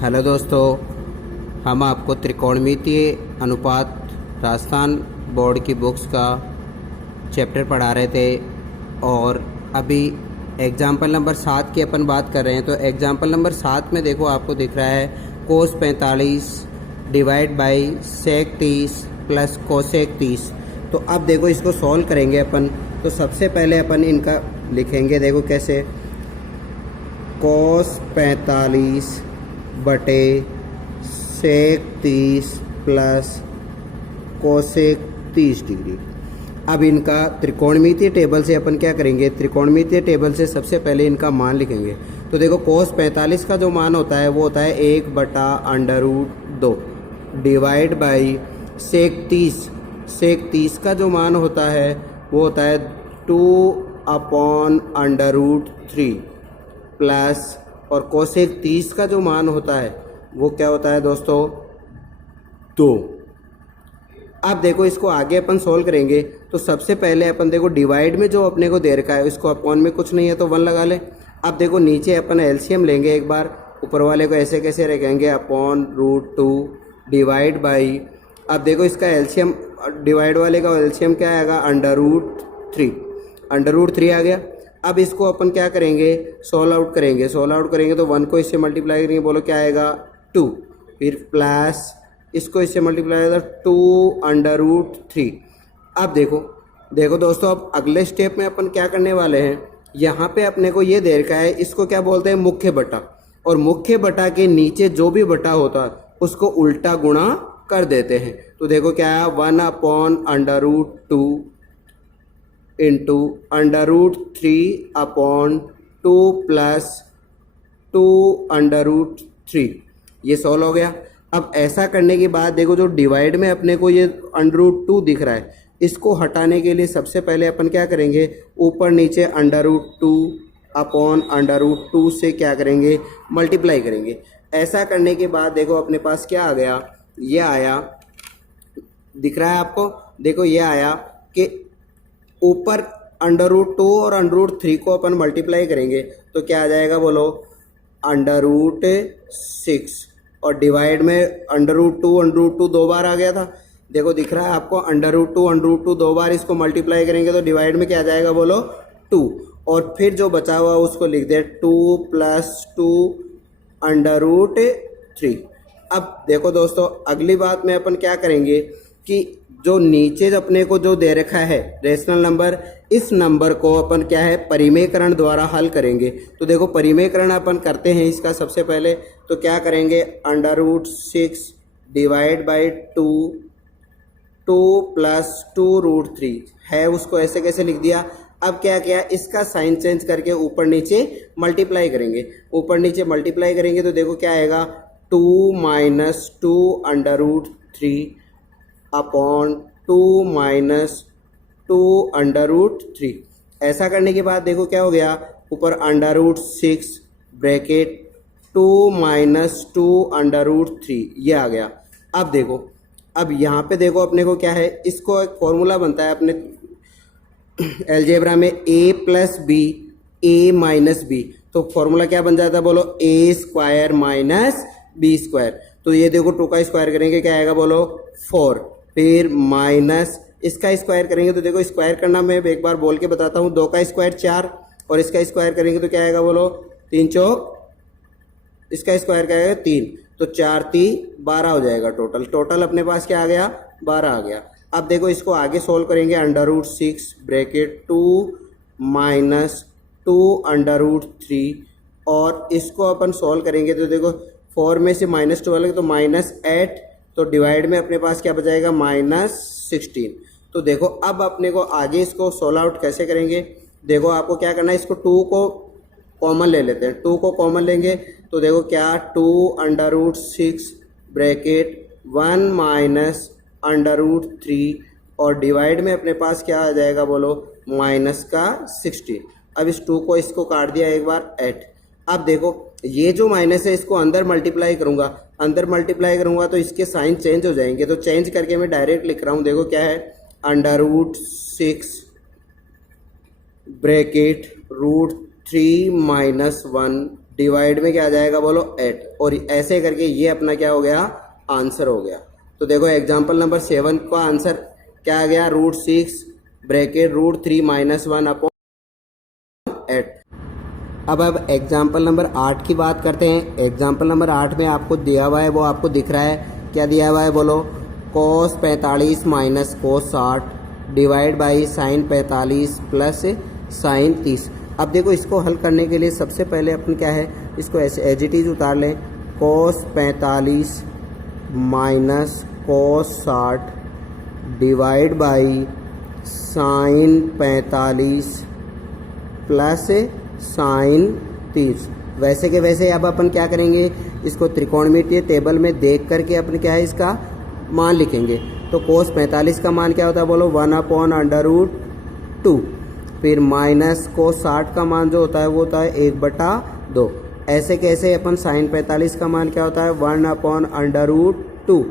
Hello दोस्तों, हम आपको त्रिकोणमितीय अनुपात राजस्थान बोर्ड की बुक्स का चैप्टर पढ़ा रहे थे और अभी एग्जाम्पल नंबर 7 की अपन बात कर रहे हैं। तो एग्जाम्पल नंबर 7 में देखो आपको दिख रहा है cos 45 divide by sec 30 plus cosec 30। तो अब देखो इसको सॉल्व करेंगे अपन। तो सबसे पहले अपन इनका लिखेंगे, देखो कैसे, कोस 45 बटे सेक 30 प्लस कोसेक 30 डिग्री। अब इनका त्रिकोणमितीय टेबल से अपन क्या करेंगे, त्रिकोणमितीय टेबल से सबसे पहले इनका मान लिखेंगे। तो देखो कोस 45 का जो मान होता है वो होता है 1/√2 डिवाइड बाई सेक 30 का जो मान होता है वो होता है 2/√3 प्लस, और कोसेक 30 का जो मान होता है वो क्या होता है दोस्तों, 2। अब देखो इसको आगे अपन सोल्व करेंगे। तो सबसे पहले अपन देखो डिवाइड में जो अपने को दे रखा है इसको अपॉन में कुछ नहीं है तो 1 लगा ले। अब देखो नीचे अपन एलसीएम लेंगे, एक बार ऊपर वाले को ऐसे कैसे रखेंगे, अपॉन√2 डिवाइड बाई, अब देखो इसका एलसीएम, डिवाइड वाले का एलसीएम क्या आएगा, √3 आ गया। अब इसको अपन क्या करेंगे, सोल्व आउट करेंगे तो 1 को इससे मल्टीप्लाई करेंगे, बोलो क्या आएगा 2, फिर प्लस इसको इससे मल्टीप्लाई करेगा 2√3। अब देखो दोस्तों, अब अगले स्टेप में अपन क्या करने वाले हैं, यहाँ पे अपने को ये दे रखा है, इसको क्या बोलते हैं, मुख्य बटा, और मुख्य बटा के नीचे जो भी बटा होता है उसको उल्टा गुणा कर देते हैं। तो देखो क्या है, 1/√2 इंटू √3/2 प्लस 2/√3, ये सॉल्व हो गया। अब ऐसा करने के बाद देखो जो डिवाइड में अपने को ये √2 दिख रहा है, इसको हटाने के लिए सबसे पहले अपन क्या करेंगे, ऊपर नीचे √2/√2 से क्या करेंगे, मल्टीप्लाई करेंगे। ऐसा करने के बाद देखो अपने पास क्या आ गया, ये आया, दिख रहा है आपको, देखो ये आया कि ऊपर √2 और √3 को अपन मल्टीप्लाई करेंगे तो क्या आ जाएगा, बोलो √6, और डिवाइड में √2 दो बार आ गया था, देखो दिख रहा है आपको, √2 दो बार इसको मल्टीप्लाई करेंगे तो डिवाइड में क्या आ जाएगा, बोलो 2, और फिर जो बचा हुआ उसको लिख दे 2 + 2√3। अब देखो दोस्तों, अगली बात में अपन क्या करेंगे कि जो नीचे अपने को जो दे रखा है रेशनल नंबर, इस नंबर को अपन क्या है, परिमेयकरण द्वारा हल करेंगे। तो देखो परिमेयकरण अपन करते हैं इसका सबसे पहले, तो क्या करेंगे, √6 डिवाइड बाई 2 + 2√3 है, उसको ऐसे कैसे लिख दिया। अब क्या किया, इसका साइन चेंज करके ऊपर नीचे मल्टीप्लाई करेंगे, तो देखो क्या आएगा, 2 - 2√3 अपॉन 2 - 2√3। ऐसा करने के बाद देखो क्या हो गया, ऊपर √6 ब्रैकेट 2 - 2√3 ये आ गया। अब देखो, अब यहाँ पे देखो अपने को क्या है, इसको एक फॉर्मूला बनता है अपने अलजेब्रा में, a + b a - b, तो फॉर्मूला क्या बन जाता है, बोलो a² - b²। तो ये देखो 2 का स्क्वायर करेंगे क्या आएगा, बोलो 4, फिर माइनस इसका स्क्वायर करेंगे तो देखो स्क्वायर करना मैं एक बार बोल के बताता हूँ, 2 का स्क्वायर 4, और इसका स्क्वायर करेंगे तो क्या आएगा, बोलो 3 चौक, इसका स्क्वायर क्या आएगा 3, तो 4 × 3 = 12 हो जाएगा। टोटल अपने पास क्या आ गया, 12 आ गया। अब देखो इसको आगे सोल्व करेंगे, √6 ब्रैकेट 2 - 2√3, और इसको अपन सोल्व करेंगे तो देखो 4 में से -2 अलग तो -8, तो डिवाइड में अपने पास क्या बचाएगा, -16। तो देखो अब अपने को आगे इसको सोल्व आउट कैसे करेंगे, देखो आपको क्या करना है, इसको 2 को कॉमन ले लेते हैं, 2 को कॉमन लेंगे तो देखो क्या, 2/6 ब्रैकेट 1 - √3, और डिवाइड में अपने पास क्या आ जाएगा, बोलो -16। अब इस 2 को इसको काट दिया एक बार 8। अब देखो ये जो माइनस है इसको अंदर मल्टीप्लाई करूंगा तो इसके साइन चेंज हो जाएंगे, तो चेंज करके मैं डायरेक्ट लिख रहा हूँ, देखो क्या है, √6 ब्रैकेट √3 - 1 डिवाइड में क्या आ जाएगा बोलो 8, और ऐसे करके ये अपना क्या हो गया, आंसर हो गया। तो देखो एग्जाम्पल नंबर 7 का आंसर क्या आ गया, √6 ब्रैकेट √3 - 1 अपॉन 8। अब एग्जाम्पल नंबर 8 की बात करते हैं। एग्जाम्पल नंबर 8 में आपको दिया हुआ है, वो आपको दिख रहा है, क्या दिया हुआ है बोलो, cos 45 minus cos 60 divide by sin 45 plus sin 30। अब देखो इसको हल करने के लिए सबसे पहले अपन क्या है, इसको ऐसे एज इट इज उतार लें, cos 45 minus cos 60 divide by sin 45 plus sin 30। वैसे के वैसे अब अपन क्या करेंगे, इसको त्रिकोणमितीय टेबल में देख करके अपन क्या है इसका मान लिखेंगे। तो cos 45 का मान क्या होता है बोलो, 1/√2। फिर माइनस cos 60 का मान जो होता है वो होता है 1/2। ऐसे कैसे अपन sin 45 का मान क्या होता है 1/√2,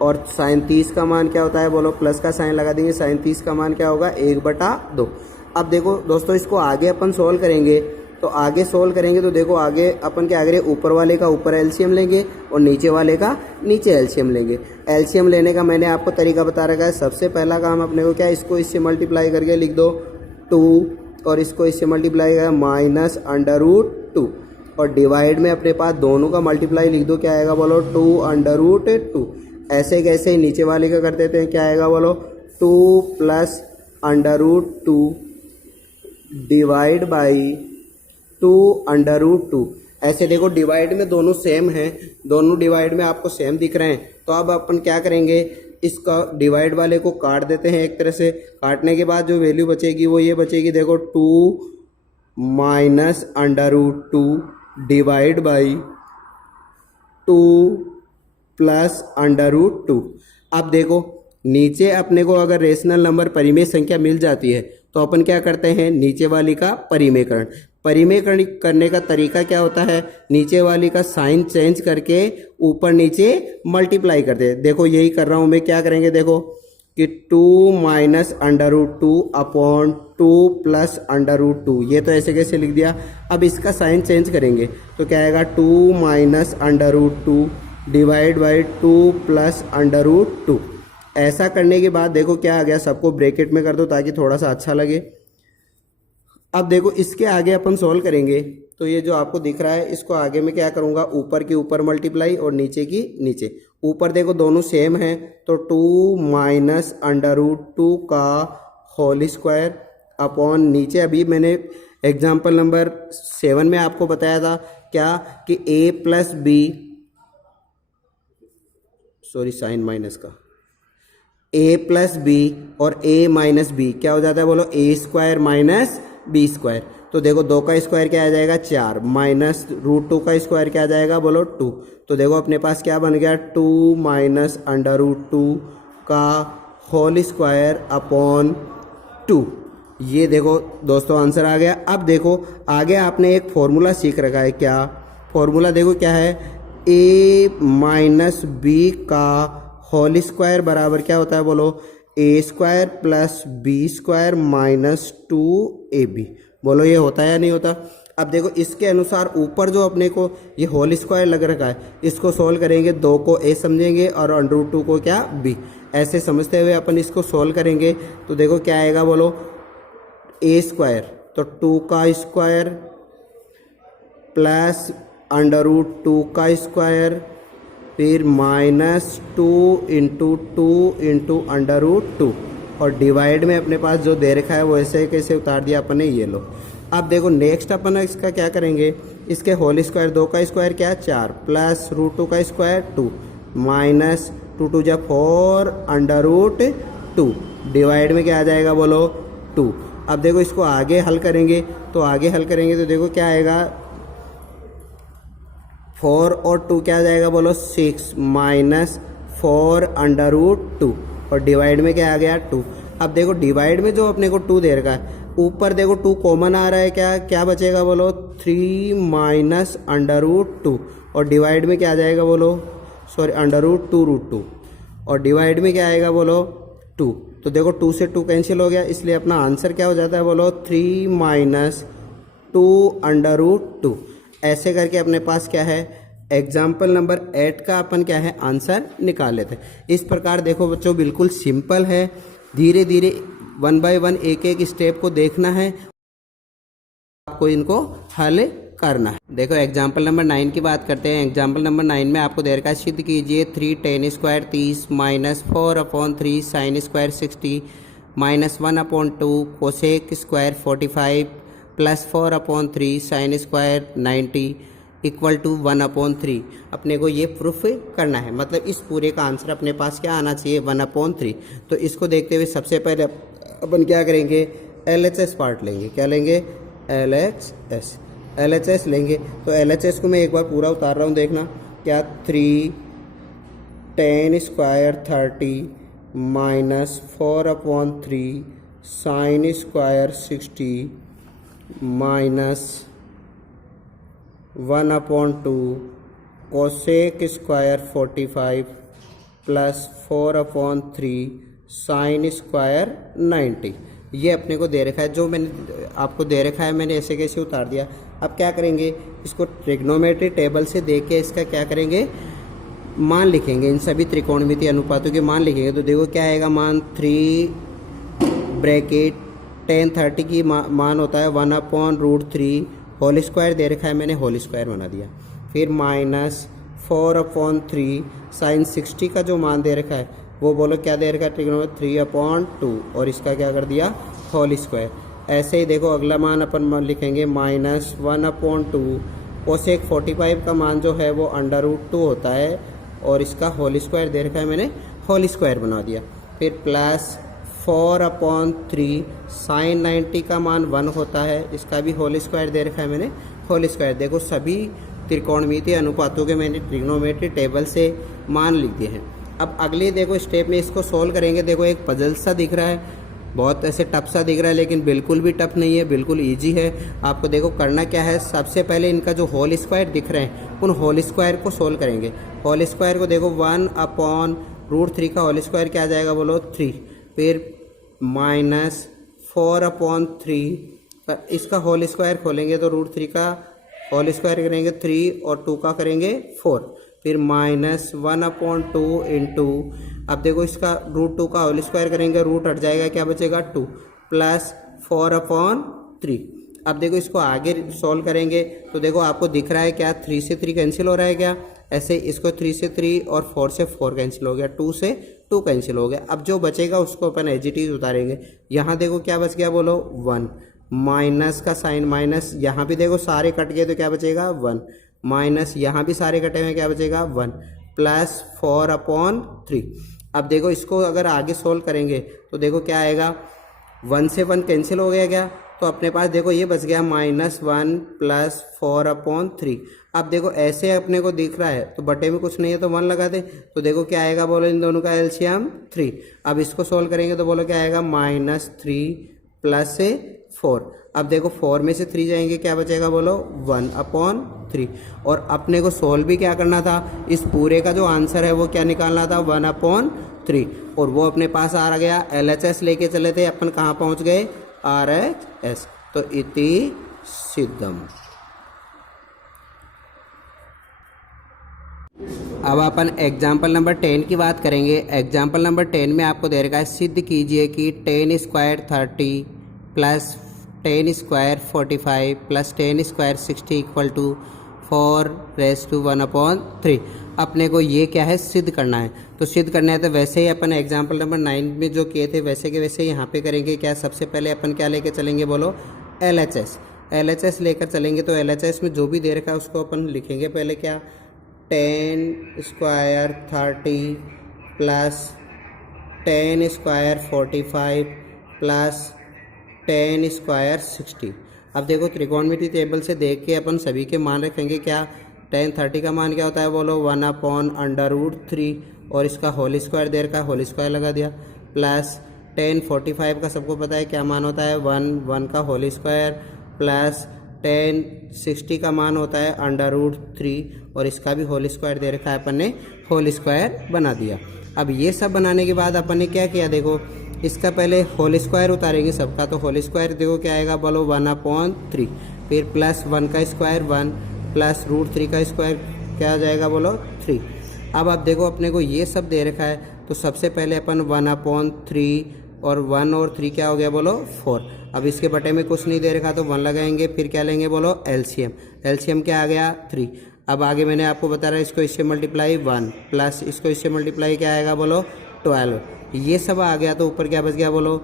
और sin 30 का मान क्या होता है बोलो, प्लस का साइन लगा देंगे, sin 30 का मान क्या होगा 1/2। अब देखो दोस्तों इसको आगे अपन सोल्व करेंगे, तो आगे सोल्व करेंगे तो देखो आगे अपन क्या करें, ऊपर वाले का ऊपर एलसीएम लेंगे और नीचे वाले का नीचे एलसीएम लेंगे। एलसीएम लेने का मैंने आपको तरीका बता रखा है। सबसे पहला काम अपने को क्या, इसको इससे मल्टीप्लाई करके लिख दो 2, और इसको इससे मल्टीप्लाई कर -√2, और डिवाइड में अपने पास दोनों का मल्टीप्लाई लिख दो, क्या आएगा बोलो 2/√2। ऐसे कैसे नीचे वाले का कर देते हैं, क्या आएगा बोलो 2 + √2 डिवाइड बाई 2/√2। ऐसे देखो डिवाइड में दोनों सेम हैं, दोनों डिवाइड में आपको सेम दिख रहे हैं। तो अब अपन क्या करेंगे, इसका डिवाइड वाले को काट देते हैं एक तरह से। काटने के बाद जो वैल्यू बचेगी वो ये बचेगी, देखो 2 - √2 डिवाइड बाई 2 + √2। अब देखो नीचे अपने को अगर रेशनल नंबर परिमेय संख्या मिल जाती है तो अपन क्या करते हैं, नीचे वाली का परिमेयकरण। परिमेयकरण करने का तरीका क्या होता है, नीचे वाली का साइन चेंज करके ऊपर नीचे मल्टीप्लाई करते हैं। देखो यही कर रहा हूँ मैं, क्या करेंगे देखो कि 2 - √2 अपॉन 2 + √2, ये तो ऐसे कैसे लिख दिया। अब इसका साइन चेंज करेंगे तो क्या आएगा 2 - √2 डिवाइड बाई 2 + √2। ऐसा करने के बाद देखो क्या आ गया, सबको ब्रैकेट में कर दो ताकि थोड़ा सा अच्छा लगे। अब देखो इसके आगे अपन सोल्व करेंगे तो ये जो आपको दिख रहा है, इसको आगे में क्या करूँगा, ऊपर के ऊपर मल्टीप्लाई और नीचे की नीचे। ऊपर देखो दोनों सेम हैं तो 2 - √2 का होल स्क्वायर अपॉन नीचे, अभी मैंने एग्जाम्पल नंबर 7 में आपको बताया था क्या कि a + b, sorry sine minus का, a + b और a - b क्या हो जाता है बोलो, a² - b²। तो देखो 2 का स्क्वायर क्या आ जाएगा 4, माइनस √2 का स्क्वायर क्या आ जाएगा बोलो 2। तो देखो अपने पास क्या बन गया 2 - √2 का होल स्क्वायर अपॉन 2। ये देखो दोस्तों आंसर आ गया। अब देखो आगे आपने एक फॉर्मूला सीख रखा है, क्या फॉर्मूला देखो क्या है, a - b का होल स्क्वायर बराबर क्या होता है बोलो, a² + b² - 2ab। बोलो ये होता है या नहीं होता। अब देखो इसके अनुसार ऊपर जो अपने को ये होल स्क्वायर लग रखा है, इसको सोल्व करेंगे, 2 को a समझेंगे और √2 को क्या b, ऐसे समझते हुए अपन इसको सोल्व करेंगे। तो देखो क्या आएगा बोलो, a², तो 2 का स्क्वायर प्लस √2 का स्क्वायर, फिर -2 × 2 × √2, और डिवाइड में अपने पास जो दे रखा है वो ऐसे कैसे उतार दिया अपन ने, ये लो। अब देखो नेक्स्ट अपन इसका क्या करेंगे, इसके होल स्क्वायर, 2 का स्क्वायर क्या 4 प्लस √2 का स्क्वायर 2 माइनस 2 × 2 = 4 √2, डिवाइड में क्या आ जाएगा बोलो 2। अब देखो इसको आगे हल करेंगे तो देखो क्या आएगा, 4 और 2 क्या आ जाएगा बोलो 6 माइनस 4 √2, और डिवाइड में क्या आ गया 2। अब देखो डिवाइड में जो अपने को 2 दे रखा है, ऊपर देखो 2 कॉमन आ रहा है, क्या बचेगा बोलो 3 माइनस √2, और डिवाइड में क्या आ जाएगा बोलो, सॉरी √2 और डिवाइड में क्या आएगा बोलो 2। तो देखो 2 से 2 कैंसिल हो गया, इसलिए अपना आंसर क्या हो जाता है बोलो 3 - 2 √2। ऐसे करके अपने पास क्या है एग्जाम्पल नंबर 8 का अपन क्या है आंसर निकाल लेते हैं। इस प्रकार देखो बच्चों बिल्कुल सिंपल है, धीरे धीरे 1 बाय 1 एक एक स्टेप को देखना है, आपको इनको हल करना है। देखो एग्जाम्पल नंबर 9 की बात करते हैं। एग्जाम्पल नंबर 9 में आपको दे रखा है सिद्ध कीजिए 3 tan square 30 minus 4/3 sine square 60 minus 1/2 cosec square 45 plus 4/3 sine square 90 equal to 1/3। अपने को ये प्रूफ करना है, मतलब इस पूरे का आंसर अपने पास क्या आना चाहिए 1/3। तो इसको देखते हुए सबसे पहले अपन क्या करेंगे LHS पार्ट लेंगे। क्या लेंगे LHS लेंगे। तो LHS को मैं एक बार पूरा उतार रहा हूँ, देखना क्या 3 tan square 30 minus 4/3 sine square 60 minus 1/2 cosec square 45 plus 4/3 sine square 90। ये अपने को दे रखा है, जो मैंने आपको दे रखा है मैंने ऐसे कैसे उतार दिया। अब क्या करेंगे इसको ट्रिग्नोमेट्री टेबल से देख के इसका क्या करेंगे मान लिखेंगे, इन सभी त्रिकोणमितीय अनुपातों के मान लिखेंगे। तो देखो क्या आएगा मान 3 ब्रैकेट tan 30 की मान होता है 1/√3 होल स्क्वायर दे रखा है, मैंने होल स्क्वायर बना दिया। फिर माइनस 4/3 साइन 60 का जो मान दे रखा है वो बोलो क्या दे रखा है ट्रिग्नोमेट्री 3/2 और इसका क्या कर दिया होल स्क्वायर। ऐसे ही देखो अगला मान अपन लिखेंगे माइनस 1/2 कोसेक 45 का मान जो है वो √2 होता है और इसका होल स्क्वायर दे रखा है, मैंने होल स्क्वायर बना दिया। फिर प्लस 4/3 साइन 90 का मान 1 होता है, इसका भी होल स्क्वायर दे रखा है, मैंने होल स्क्वायर। देखो सभी त्रिकोणमितीय अनुपातों के मैंने ट्रिग्नोमेट्री टेबल से मान लिख दिए हैं। अब अगले देखो स्टेप में इसको सोल्व करेंगे। देखो एक पजल सा दिख रहा है, बहुत ऐसे टफ सा दिख रहा है, लेकिन बिल्कुल भी टफ नहीं है, बिल्कुल इजी है। आपको देखो करना क्या है, सबसे पहले इनका जो होल स्क्वायर दिख रहे हैं उन होल स्क्वायर को सोल्व करेंगे। होल स्क्वायर को देखो 1/√3 का होल स्क्वायर क्या आ जाएगा बोलो 3। फिर माइनस 4/3 इसका होल स्क्वायर खोलेंगे तो √3 का होल स्क्वायर करेंगे 3 और 2 का करेंगे 4। फिर माइनस 1/2 इंटू, अब देखो इसका √2 का होल स्क्वायर करेंगे, रूट हट जाएगा क्या बचेगा 2 प्लस 4/3। अब देखो इसको आगे सॉल्व करेंगे तो देखो आपको दिख रहा है क्या 3 से 3 कैंसिल हो रहा है क्या, ऐसे इसको 3 से 3 और 4 से 4 कैंसिल हो गया, 2 से 2 कैंसिल हो गया। अब जो बचेगा उसको अपन एज इट इज उतारेंगे। यहाँ देखो क्या बच गया बोलो 1, माइनस का साइन माइनस, यहाँ भी देखो सारे कट गए तो क्या बचेगा 1, माइनस यहाँ भी सारे कटे हुए क्या बचेगा 1 प्लस 4/3। अब देखो इसको अगर आगे सोल्व करेंगे तो देखो क्या आएगा 1 से 1 कैंसिल हो गया क्या, तो अपने पास देखो ये बच गया -1 प्लस 4/3। अब देखो ऐसे अपने को दिख रहा है तो बटे में कुछ नहीं है तो 1 लगा दे, तो देखो क्या आएगा बोलो इन दोनों का एलसीएम 3। अब इसको सोल्व करेंगे तो बोलो क्या आएगा -3 प्लस 4। अब देखो 4 में से 3 जाएंगे क्या बचेगा बोलो 1/3। और अपने को सोल्व भी क्या करना था, इस पूरे का जो आंसर है वो क्या निकालना था 1/3, और वो अपने पास आ गया। LHS लेके चले थे अपन, कहाँ पहुँच गए RHS। तो इति सिद्धम। अब अपन एग्जाम्पल नंबर 10 की बात करेंगे। एग्जाम्पल नंबर 10 में आपको दे रखा है सिद्ध कीजिए कि tan square 30 plus tan square 45 plus tan square 60 equal to 4⁻1/3। अपने को ये क्या है सिद्ध करना है। तो सिद्ध करना है तो वैसे ही अपन एग्जाम्पल नंबर 9 में जो किए थे वैसे के वैसे यहाँ पे करेंगे। क्या सबसे पहले अपन क्या लेके चलेंगे बोलो LHS लेकर चलेंगे। तो LHS में जो भी दे रखा है उसको अपन लिखेंगे पहले क्या tan square 30 plus tan square 45 plus tan square 60। अब देखो त्रिकोणमिति टेबल से देख के अपन सभी के मान रखेंगे। क्या tan 30 का मान क्या होता है बोलो 1/√3 और इसका होल स्क्वायर दे रखा है, होल स्क्वायर लगा दिया, प्लस tan 45 का सबको पता है क्या मान होता है 1 का होल स्क्वायर, प्लस tan 60 का मान होता है √3 और इसका भी होल स्क्वायर दे रखा है, अपन ने होल स्क्वायर बना दिया। अब ये सब बनाने के बाद अपन ने क्या किया, देखो इसका पहले होल स्क्वायर उतारेंगे सबका। तो होल स्क्वायर देखो क्या आएगा बोलो 1/3, फिर प्लस 1 का स्क्वायर 1 प्लस √3 का स्क्वायर क्या आ जाएगा बोलो 3। अब आप देखो अपने को ये सब दे रखा है तो सबसे पहले अपन 1/3 और 1 और 3 क्या हो गया बोलो 4। अब इसके बटे में कुछ नहीं दे रखा तो 1 लगाएंगे, फिर क्या लेंगे बोलो एलसीएम। एलसीएम क्या आ गया 3। अब आगे मैंने आपको बता रहा है इसको इससे मल्टीप्लाई 1 प्लस इसको इससे मल्टीप्लाई क्या आएगा बोलो 12। ये सब आ गया तो ऊपर क्या बच गया बोलो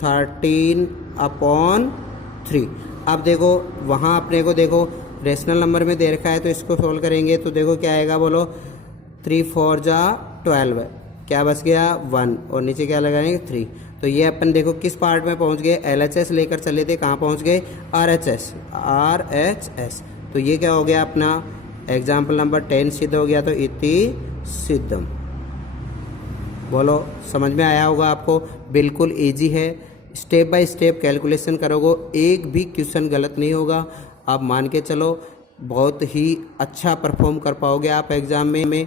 13/3। अब देखो वहाँ अपने को देखो रेशनल नंबर में दे रखा है तो इसको सोल्व करेंगे तो देखो क्या आएगा बोलो 3 4 जा 12, क्या बच गया 1 और नीचे क्या लगाएंगे 3। तो ये अपन देखो किस पार्ट में पहुंच गए, एलएचएस लेकर चले थे, कहाँ पहुंच गए आरएचएस। तो ये क्या हो गया अपना एग्जाम्पल नंबर 10 सिद्ध हो गया। तो इति सिद्धम। बोलो समझ में आया होगा आपको, बिल्कुल इजी है, स्टेप बाय स्टेप कैलकुलेशन करोगे, एक भी क्वेश्चन गलत नहीं होगा। आप मान के चलो बहुत ही अच्छा परफॉर्म कर पाओगे आप एग्जाम में।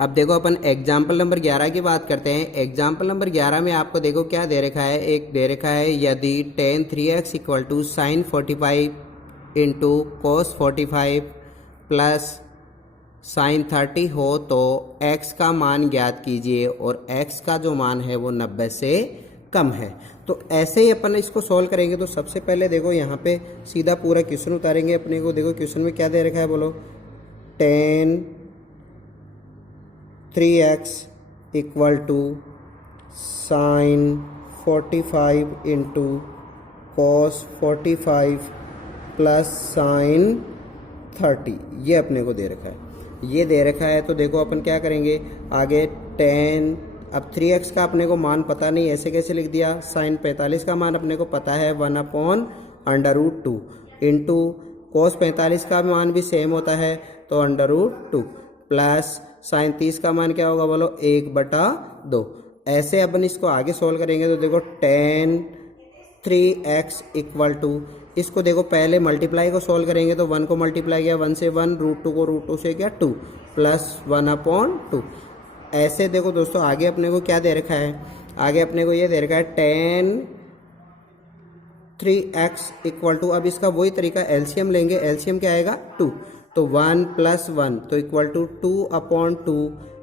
अब देखो अपन एग्जाम्पल नंबर 11 की बात करते हैं। एग्जाम्पल नंबर 11 में आपको देखो क्या दे रखा है, एक दे रखा है यदि tan 3x = sin 45 into cos 45 plus sin 30 हो तो x का मान ज्ञात कीजिए और x का जो मान है वो 90 से कम है। तो ऐसे ही अपन इसको सॉल्व करेंगे। तो सबसे पहले देखो यहाँ पे सीधा पूरा क्वेश्चन उतारेंगे अपने को। देखो क्वेश्चन में क्या दे रखा है बोलो tan 3x = sin 45 into cos 45 plus sin 30, ये अपने को दे रखा है, ये दे रखा है। तो देखो अपन क्या करेंगे आगे tan, अब 3x का अपने को मान पता नहीं, ऐसे कैसे लिख दिया। sin 45 का मान अपने को पता है 1/√2 इंटू cos 45 का मान भी सेम होता है तो √2 प्लस sin 30 का मान क्या होगा बोलो 1/2। ऐसे अपन इसको आगे सोल्व करेंगे तो देखो tan 3x = इसको देखो पहले मल्टीप्लाई को सोल्व करेंगे तो 1 को मल्टीप्लाई किया 1 से 1, √2 को √2 से किया 2 प्लस 1/2। ऐसे देखो दोस्तों आगे अपने को क्या दे रखा है, आगे अपने को ये दे रखा है tan 3x = अब इसका वही तरीका एलसीएम लेंगे। एलसीएम क्या आएगा 2, तो 1 + 1 तो =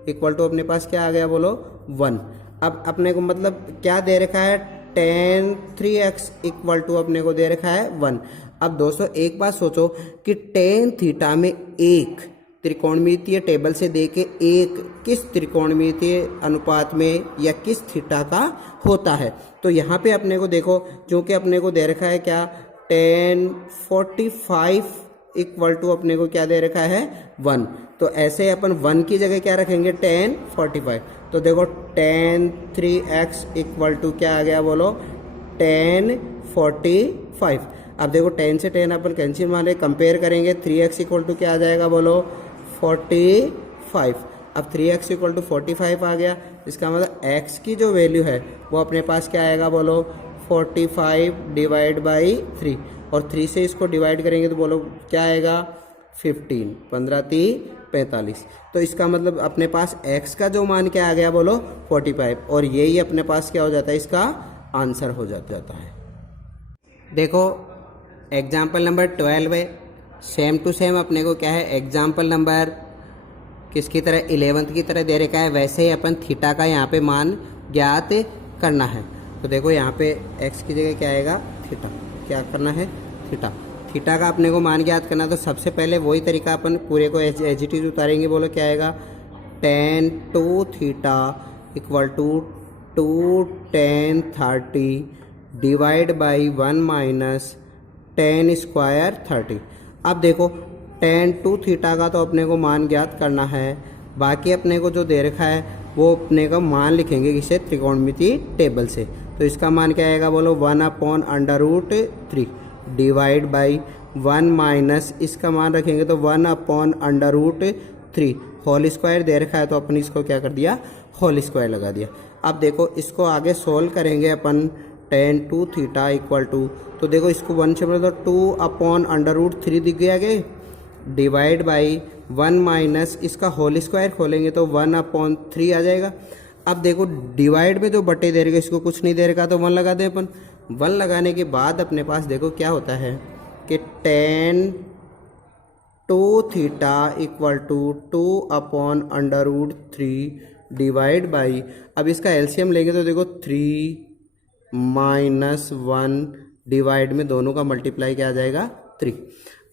2/2 अपने पास क्या आ गया बोलो 1। अब अपने को मतलब क्या दे रखा है tan 3x = अपने को दे रखा है 1। अब दोस्तों एक बात सोचो कि tan थीटा में एक त्रिकोणमितीय टेबल से दे के एक किस त्रिकोणमितीय अनुपात में या किस थीटा का होता है। तो यहाँ पे अपने को देखो जो कि अपने को दे रखा है क्या tan 45 = अपने को क्या दे रखा है 1। तो ऐसे अपन 1 की जगह क्या रखेंगे tan 45। तो देखो tan 3x = क्या आ गया बोलो tan 45। अब देखो 10 से 10 अपन कैंसिल मारे, कंपेयर करेंगे 3x = क्या आ जाएगा बोलो 45। अब 3x = 45 आ गया, इसका मतलब x की जो वैल्यू है वो अपने पास क्या आएगा बोलो 45 / 3 और 3 से इसको डिवाइड करेंगे तो बोलो क्या आएगा 15, 15 × 3 = 45। तो इसका मतलब अपने पास x का जो मान क्या आ गया बोलो 45 और यही अपने पास क्या हो जाता है, इसका आंसर हो जाता है। देखो एग्जाम्पल नंबर 12 है, सेम टू सेम अपने को क्या है एग्जाम्पल नंबर किसकी तरह 11th की तरह दे रखा है, वैसे ही अपन थीटा का यहाँ पे मान ज्ञात करना है। तो देखो यहाँ पे x की जगह क्या आएगा थीटा, क्या करना है थीटा का अपने को मान ज्ञात करना। तो सबसे पहले वही तरीका अपन पूरे को एज इट इज उतारेंगे। बोलो क्या आएगा tan 2 theta = 2 tan 30 divide by 1 minus tan square 30। अब देखो tan 2 थीटा का तो अपने को मान ज्ञात करना है, बाकी अपने को जो दे रखा है वो अपने का मान लिखेंगे किसे त्रिकोणमितीय टेबल से। तो इसका मान क्या आएगा बोलो 1/√3 डिवाइड बाई 1 माइनस इसका मान रखेंगे तो 1/√3 होल स्क्वायर दे रखा है तो अपन इसको क्या कर दिया होल स्क्वायर लगा दिया। अब देखो इसको आगे सोल्व करेंगे अपन tan 2 थीटा = तो देखो इसको 1 से बोले तो 2/√3 दिख गया आगे डिवाइड बाई 1 माइनस इसका होल स्क्वायर खोलेंगे तो 1/3 आ जाएगा। अब देखो डिवाइड में जो बटे दे रहे इसको कुछ नहीं दे रखा तो 1 लगा दें अपन। 1 लगाने के बाद अपने पास देखो क्या होता है कि tan two theta equal to 2/√3 divide by, अब इसका एलसीएम लेंगे तो देखो 3 - 1 डिवाइड में दोनों का मल्टीप्लाई क्या आ जाएगा 3।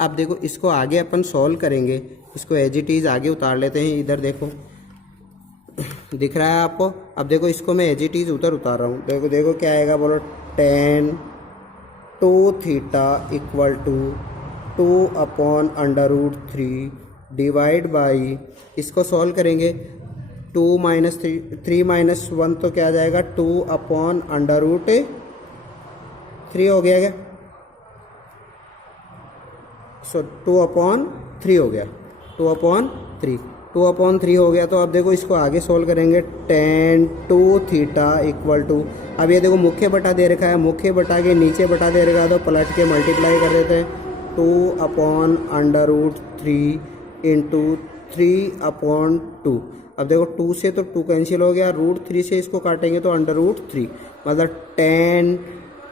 अब देखो इसको आगे अपन सॉल्व करेंगे, इसको एज इट इज़ आगे उतार लेते हैं। इधर देखो दिख रहा है आपको। अब देखो इसको मैं एज इट इज़ उतार रहा हूँ। देखो देखो क्या आएगा बोलो, 10 2 theta equal to 2/√3 divide by, इसको सॉल्व करेंगे 2 - 3 - 1 तो क्या आ जाएगा 2/√3 हो गया क्या? सो 2/3 हो गया, 2/3 हो गया। तो अब देखो इसको आगे सोल्व करेंगे 10 2 थीटा इक्वल टू, अब ये देखो मुख्य बटा दे रखा है, मुख्य बटा के नीचे बटा दे रखा है तो पलट के मल्टीप्लाई कर देते हैं 2/√3 इंटू 3/2। अब देखो 2 से तो 2 कैंसिल हो गया, √3 से इसको काटेंगे तो √3, मतलब 10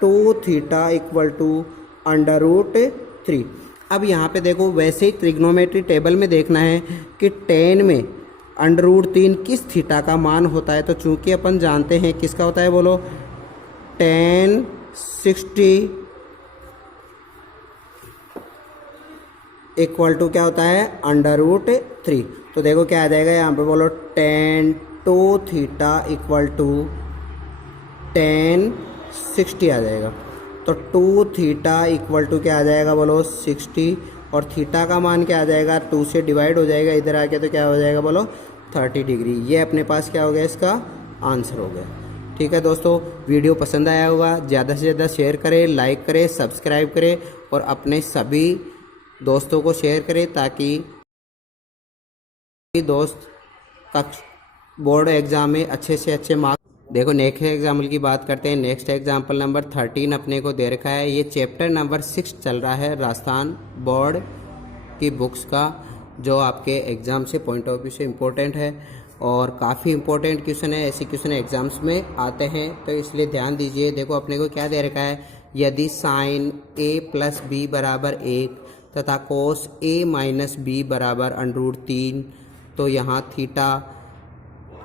2 थीटा इक्वल टू √3। अब यहाँ पे देखो वैसे ही ट्रिग्नोमेट्री टेबल में देखना है कि 10 में √3 किस थीटा का मान होता है। तो चूंकि अपन जानते हैं किसका होता है बोलो, 10 60 इक्वल टू क्या होता है √3। तो देखो क्या आ जाएगा यहाँ पे बोलो, 10 2 थीटा इक्वल टू 10 60 आ जाएगा। तो 2 थीटा इक्वल टू क्या आ जाएगा बोलो 60, और थीटा का मान क्या आ जाएगा 2 से डिवाइड हो जाएगा इधर आके, तो क्या हो जाएगा बोलो 30 डिग्री। ये अपने पास क्या हो गया, इसका आंसर हो गया। ठीक है दोस्तों, वीडियो पसंद आया होगा, ज़्यादा से ज़्यादा शेयर करें, लाइक करें, सब्सक्राइब करें और अपने सभी दोस्तों को शेयर करें ताकि दोस्त बोर्ड एग्ज़ाम में अच्छे से अच्छे मार्क्स। देखो नेक्स्ट एग्जाम्पल की बात करते हैं। नेक्स्ट एग्जाम्पल नंबर 13 अपने को दे रखा है। ये चैप्टर नंबर 6 चल रहा है राजस्थान बोर्ड की बुक्स का, जो आपके एग्ज़ाम से पॉइंट ऑफ व्यू से इम्पोर्टेंट है और काफ़ी इम्पोर्टेंट क्वेश्चन है। ऐसे क्वेश्चन एग्जाम्स में आते हैं तो इसलिए ध्यान दीजिए। देखो अपने को क्या दे रखा है, यदि साइन a + b = 1 तथा कोस a - b = √3, तो यहाँ theta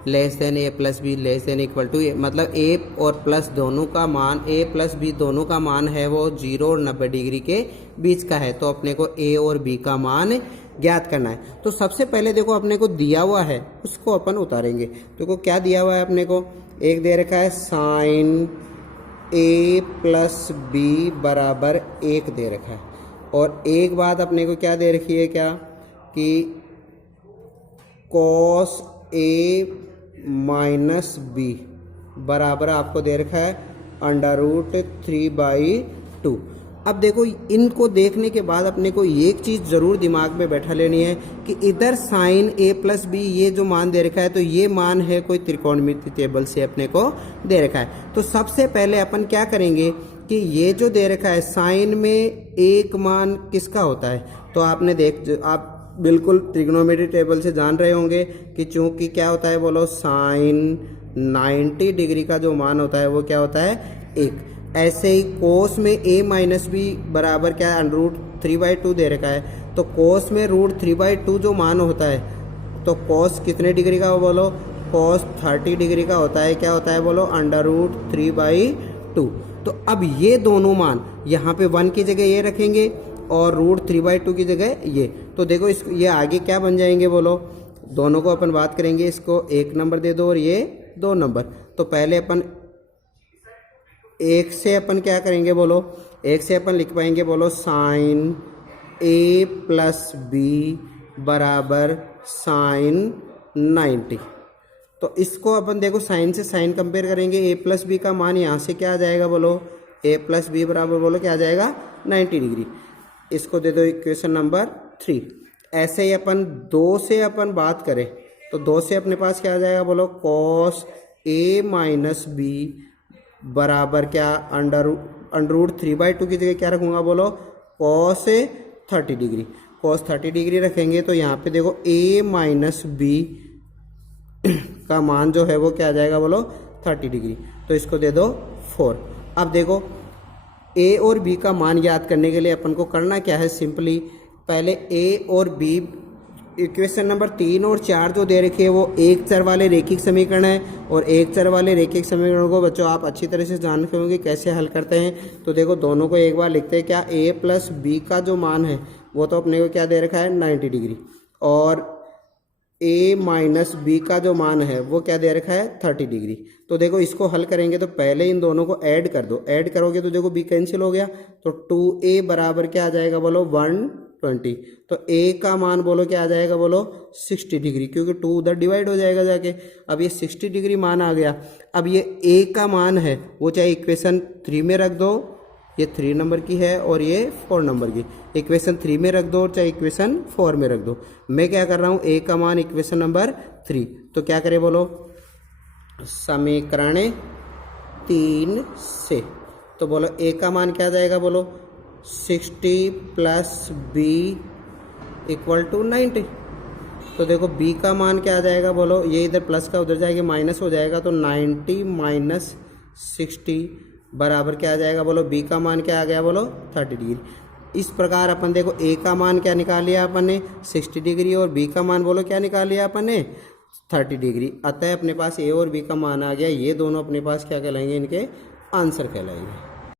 less than a + b less than equal to, मतलब a और प्लस दोनों का मान, a + b दोनों का मान है वो 0 और 90 डिग्री के बीच का है। तो अपने को a और b का मान ज्ञात करना है। तो सबसे पहले देखो अपने को दिया हुआ है उसको अपन उतारेंगे। देखो क्या दिया हुआ है अपने को, एक दे रखा है साइन a + b = 1 दे रखा है, और एक बात अपने को क्या दे रखी है, क्या कि cos a - b बराबर आपको दे रखा है √3/2। अब देखो इनको देखने के बाद अपने को एक चीज़ ज़रूर दिमाग में बैठा लेनी है कि इधर साइन a + b ये जो मान दे रखा है, तो ये मान है कोई त्रिकोणमिति टेबल से अपने को दे रखा है। तो सबसे पहले अपन क्या करेंगे कि ये जो दे रखा है साइन में एक मान किसका होता है, तो आपने आप बिल्कुल ट्रिग्नोमेट्री टेबल से जान रहे होंगे कि चूंकि क्या होता है बोलो, साइन 90 डिग्री का जो मान होता है वो क्या होता है 1। ऐसे ही कोस में a - b बराबर क्या है √3/2 दे रखा है, तो कोस में √3/2 जो मान होता है, तो कोस कितने डिग्री का बोलो, कोस 30 डिग्री का होता है। क्या होता है बोलो √3/2। तो अब ये दोनों मान यहाँ पे 1 की जगह ये रखेंगे और √3/2 की जगह ये, तो देखो इस ये आगे क्या बन जाएंगे बोलो, दोनों को अपन बात करेंगे, इसको 1 नंबर दे दो और ये 2 नंबर। तो पहले अपन 1 से अपन क्या करेंगे बोलो, 1 से अपन लिख पाएंगे बोलो साइन a + b = साइन 90। तो इसको अपन देखो साइन से साइन कंपेयर करेंगे, a + b का मान यहाँ से क्या आ जाएगा बोलो, a + b बराबर बोलो क्या आ जाएगा 90 डिग्री। इसको दे दो इक्वेशन नंबर 3। ऐसे ही अपन 2 से अपन बात करें तो 2 से अपने पास क्या आ जाएगा बोलो, cos a - b बराबर क्या √3/2 की जगह क्या रखूँगा बोलो, cos 30 डिग्री। cos 30 डिग्री रखेंगे तो यहाँ पे देखो a - b का मान जो है वो क्या आ जाएगा बोलो 30 डिग्री, तो इसको दे दो 4। अब देखो a और b का मान याद करने के लिए अपन को करना क्या है, सिंपली पहले ए और बी, इक्वेशन नंबर 3 और 4 जो दे रखी है वो एक चर वाले रैखिक समीकरण है, और एक चर वाले रैखिक समीकरण को बच्चों आप अच्छी तरह से जानते होंगे कैसे हल करते हैं। तो देखो दोनों को एक बार लिखते हैं। क्या ए प्लस बी का जो मान है वो तो अपने को क्या दे रखा है 90 डिग्री, और ए माइनस बी का जो मान है वो क्या दे रखा है 30 डिग्री। तो देखो इसको हल करेंगे तो पहले इन दोनों को ऐड कर दो, ऐड करोगे तो देखो बी कैंसिल हो गया, तो 2a बराबर क्या आ जाएगा बोलो 120। तो a का मान बोलो क्या आ जाएगा बोलो 60 डिग्री, क्योंकि 2 उधर डिवाइड हो जाएगा जाके। अब ये 60 डिग्री मान आ गया। अब ये a का मान है वो चाहे इक्वेशन 3 में रख दो, ये 3 नंबर की है और ये 4 नंबर की, इक्वेशन 3 में रख दो और चाहे इक्वेशन 4 में रख दो। मैं क्या कर रहा हूँ a का मान इक्वेशन नंबर 3, तो क्या करें बोलो समीकरण 3 से, तो बोलो a का मान क्या आ जाएगा बोलो 60 प्लस बी इक्वल टू 90। तो देखो b का मान क्या आ जाएगा बोलो, ये इधर प्लस का उधर जाएगा माइनस हो जाएगा, तो 90 माइनस 60 बराबर क्या आ जाएगा बोलो b का मान क्या आ गया बोलो 30 डिग्री। इस प्रकार अपन देखो a का मान क्या निकाल लिया अपन ने 60 डिग्री, और b का मान बोलो क्या निकाल लिया अपन ने 30 डिग्री। अतः अपने पास a और b का मान आ गया। ये दोनों अपने पास क्या कहलाएंगे, इनके आंसर कहलाएंगे।